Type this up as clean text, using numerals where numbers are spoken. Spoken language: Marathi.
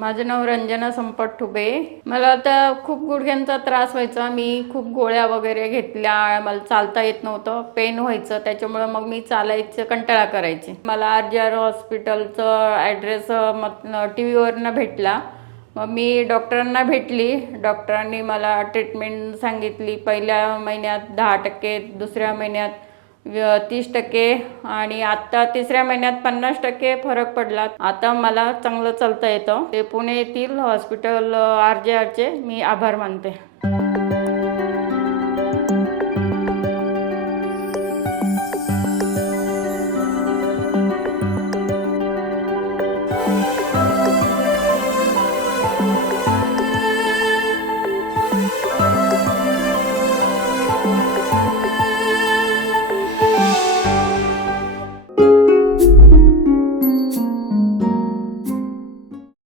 माझं नाव रंजना संपत ठुबे। मला आता खूप गुडघ्यांचा त्रास व्हायचा। मी खूप गोळ्या वगैरे घेतल्या, मला चालता येत नव्हतं, पेन व्हायचं, त्याच्यामुळे मग मी चालायचं कंटाळा करायचे। मला आर हॉस्पिटलचा ॲड्रेस टीव्हीवरनं भेटला। मग मी डॉक्टरांना भेटली। डॉक्टरांनी मला ट्रीटमेंट सांगितली। पहिल्या महिन्यात 10%, दुसऱ्या महिन्यात 30% आणि आता तिसऱ्या महिन्यात 50% फरक पडला। आता मला चांगलं चालता येतं। ते पुणे येथील हॉस्पिटल RJRचे मी आभार मानते।